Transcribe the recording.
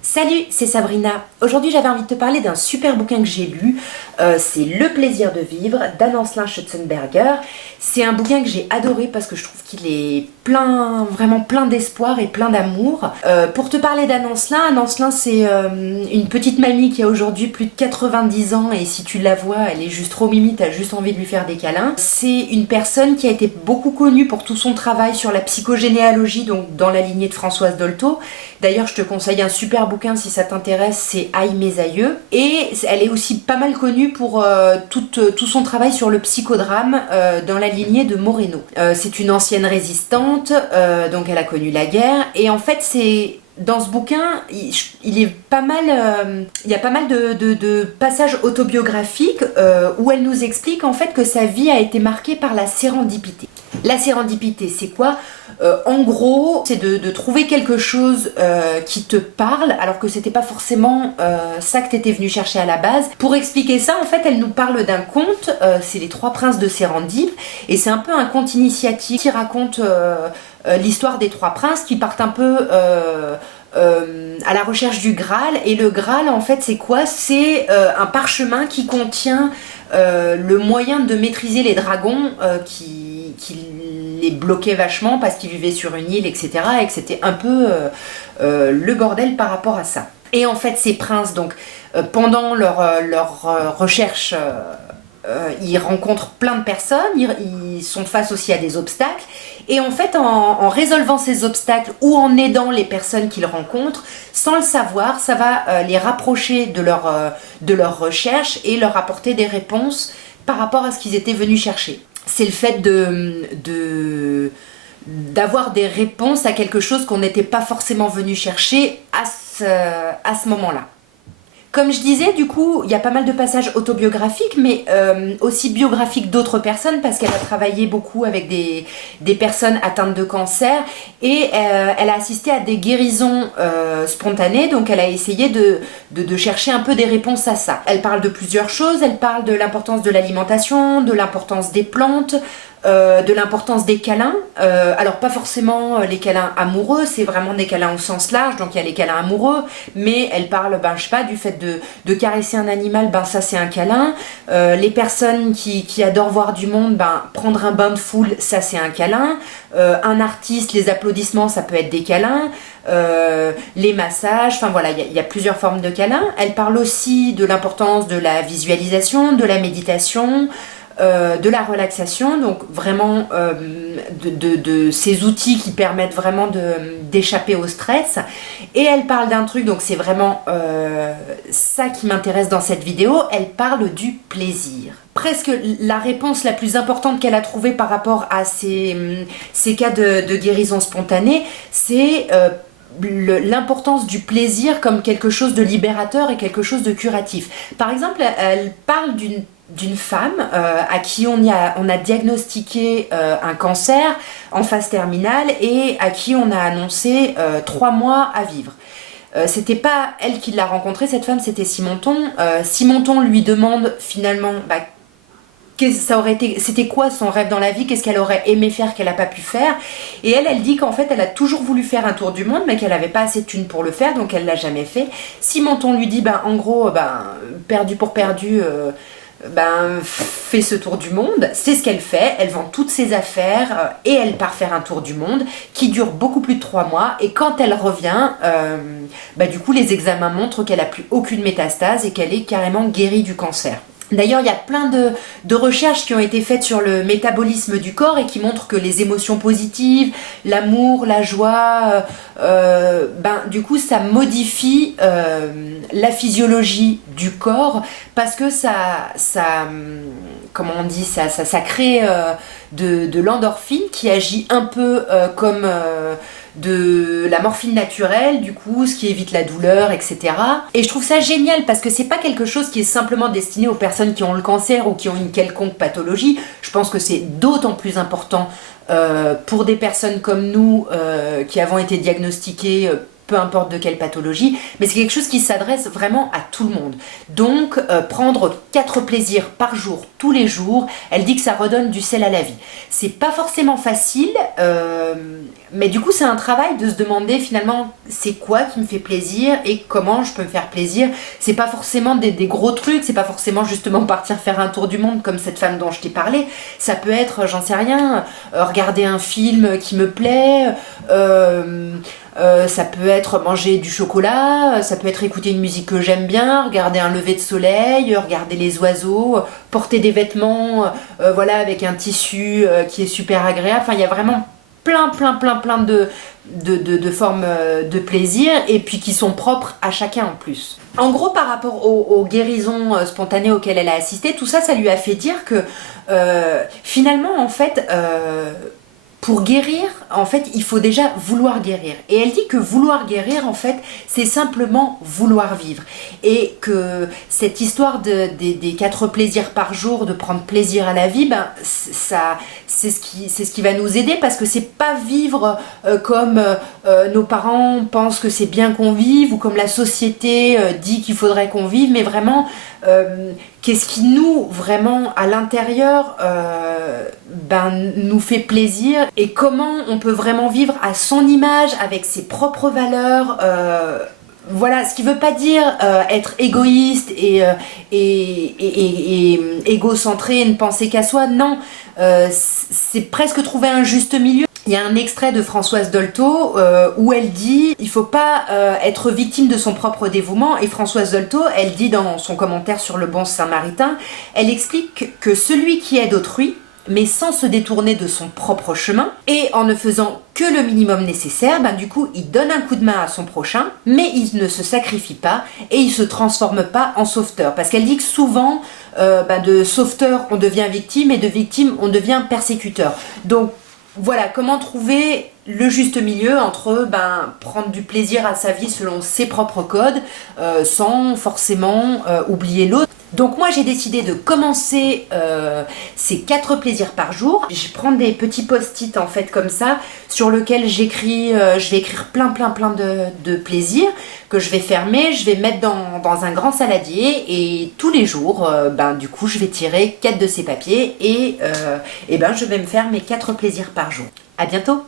Salut, c'est Sabrina. Aujourd'hui, j'avais envie de te parler d'un super bouquin que j'ai lu. C'est Le plaisir de vivre d'Anne-Ancelin Schutzenberger. C'est un bouquin que j'ai adoré parce que je trouve qu'il est plein, vraiment plein d'espoir et plein d'amour. Pour te parler d'Anne-Ancelin, Anne-Ancelin, c'est une petite mamie qui a aujourd'hui plus de 90 ans et si tu la vois, elle est juste trop mimi, t'as juste envie de lui faire des câlins. C'est une personne qui a été beaucoup connue pour tout son travail sur la psychogénéalogie, donc dans la lignée de Françoise Dolto. D'ailleurs, je te conseille un super bouquin si ça t'intéresse, c'est Aïe mes aïeux. Et elle est aussi pas mal connue pour tout son travail sur le psychodrame dans la lignée de Moreno. C'est une ancienne résistante, donc elle a connu la guerre. Et en fait, dans ce bouquin, il est pas mal, il y a pas mal de passages autobiographiques où elle nous explique en fait que sa vie a été marquée par la sérendipité. La sérendipité, c'est quoi? En gros, c'est de trouver quelque chose qui te parle, alors que c'était pas forcément ça que t'étais venu chercher à la base. Pour expliquer ça, en fait, elle nous parle d'un conte, c'est Les Trois Princes de Sérendip, et c'est un peu un conte initiatique qui raconte l'histoire des trois princes qui partent un peu à la recherche du Graal. Et le Graal, en fait, c'est quoi? C'est un parchemin qui contient le moyen de maîtriser les dragons qui les bloquaient vachement parce qu'ils vivaient sur une île, etc. Et que c'était un peu le bordel par rapport à ça. Et en fait, ces princes, donc, pendant leur recherche, ils rencontrent plein de personnes, ils sont face aussi à des obstacles. Et en fait, en résolvant ces obstacles ou en aidant les personnes qu'ils rencontrent, sans le savoir, ça va les rapprocher de leur recherche et leur apporter des réponses par rapport à ce qu'ils étaient venus chercher. C'est le fait d'avoir des réponses à quelque chose qu'on n'était pas forcément venu chercher à ce moment-là. Comme je disais, du coup, il y a pas mal de passages autobiographiques, mais aussi biographiques d'autres personnes, parce qu'elle a travaillé beaucoup avec des personnes atteintes de cancer, et elle a assisté à des guérisons spontanées, donc elle a essayé de chercher un peu des réponses à ça. Elle parle de plusieurs choses, elle parle de l'importance de l'alimentation, de l'importance des plantes, de l'importance des câlins, alors pas forcément les câlins amoureux, c'est vraiment des câlins au sens large, donc il y a les câlins amoureux, mais elle parle, je sais pas, du fait de caresser un animal, ça c'est un câlin, les personnes qui adorent voir du monde, prendre un bain de foule, ça c'est un câlin, un artiste, les applaudissements, ça peut être des câlins, les massages, enfin voilà, il y a plusieurs formes de câlins. Elle parle aussi de l'importance de la visualisation, de la méditation, de la relaxation, donc vraiment de ces outils qui permettent vraiment d'échapper au stress. Et elle parle d'un truc, donc c'est vraiment ça qui m'intéresse dans cette vidéo, elle parle du plaisir. Presque la réponse la plus importante qu'elle a trouvée par rapport à ces cas de guérison spontanée, c'est l'importance du plaisir comme quelque chose de libérateur et quelque chose de curatif. Par exemple, elle parle d'une femme à qui on a diagnostiqué un cancer en phase terminale et à qui on a annoncé 3 mois à vivre. C'était pas elle qui l'a rencontrée, cette femme, c'était Simonton. Simonton lui demande finalement c'était quoi son rêve dans la vie, qu'est-ce qu'elle aurait aimé faire qu'elle n'a pas pu faire, et elle dit qu'en fait elle a toujours voulu faire un tour du monde mais qu'elle n'avait pas assez de thunes pour le faire, donc elle l'a jamais fait. Simonton lui dit en gros perdu pour perdu, fait ce tour du monde. C'est ce qu'elle fait, elle vend toutes ses affaires et elle part faire un tour du monde qui dure beaucoup plus de 3 mois, et quand elle revient, du coup les examens montrent qu'elle n'a plus aucune métastase et qu'elle est carrément guérie du cancer. D'ailleurs, il y a plein de recherches qui ont été faites sur le métabolisme du corps et qui montrent que les émotions positives, l'amour, la joie, du coup, ça modifie la physiologie du corps parce que comment on dit, ça crée de l'endorphine qui agit un peu comme de la morphine naturelle, du coup, ce qui évite la douleur, etc. Et je trouve ça génial parce que c'est pas quelque chose qui est simplement destiné aux personnes qui ont le cancer ou qui ont une quelconque pathologie. Je pense que c'est d'autant plus important pour des personnes comme nous qui avons été diagnostiquées peu importe de quelle pathologie, mais c'est quelque chose qui s'adresse vraiment à tout le monde. Donc prendre 4 plaisirs par jour, tous les jours, elle dit que ça redonne du sel à la vie. C'est pas forcément facile, mais du coup c'est un travail de se demander finalement c'est quoi qui me fait plaisir et comment je peux me faire plaisir. C'est pas forcément des gros trucs, c'est pas forcément justement partir faire un tour du monde comme cette femme dont je t'ai parlé. Ça peut être, j'en sais rien, regarder un film qui me plaît, ça peut être manger du chocolat, ça peut être écouter une musique que j'aime bien, regarder un lever de soleil, regarder les oiseaux, porter des vêtements voilà, avec un tissu qui est super agréable. Enfin, il y a vraiment plein de formes de plaisir et puis qui sont propres à chacun en plus. En gros, par rapport aux guérisons spontanées auxquelles elle a assisté, tout ça, ça lui a fait dire que finalement, en fait, pour guérir, en fait, il faut déjà vouloir guérir. Et elle dit que vouloir guérir, en fait, c'est simplement vouloir vivre. Et que cette histoire des 4 plaisirs par jour, de prendre plaisir à la vie, ben, c'est ce qui va nous aider parce que c'est pas vivre comme nos parents pensent que c'est bien qu'on vive ou comme la société dit qu'il faudrait qu'on vive, mais vraiment qu'est-ce qui nous, vraiment à l'intérieur, ben, nous fait plaisir et comment on peut vraiment vivre à son image, avec ses propres valeurs. Voilà, ce qui veut pas dire être égoïste et égocentré et ne penser qu'à soi, non, c'est presque trouver un juste milieu. Il y a un extrait de Françoise Dolto où elle dit « Il faut pas être victime de son propre dévouement » et Françoise Dolto, elle dit dans son commentaire sur le bon Saint-Maritain, elle explique que celui qui aide autrui, mais sans se détourner de son propre chemin, et en ne faisant que le minimum nécessaire, ben du coup, il donne un coup de main à son prochain, mais il ne se sacrifie pas, et il se transforme pas en sauveteur. Parce qu'elle dit que souvent, ben de sauveteur, on devient victime, et de victime, on devient persécuteur. Donc, voilà, comment trouver le juste milieu entre prendre du plaisir à sa vie selon ses propres codes, sans forcément oublier l'autre. Donc moi j'ai décidé de commencer ces 4 plaisirs par jour. Je prends des petits post-it en fait comme ça, sur lesquels j'écris, je vais écrire plein de plaisirs que je vais fermer, je vais mettre dans un grand saladier et tous les jours, du coup je vais tirer 4 de ces papiers et je vais me faire mes 4 plaisirs par jour. À bientôt!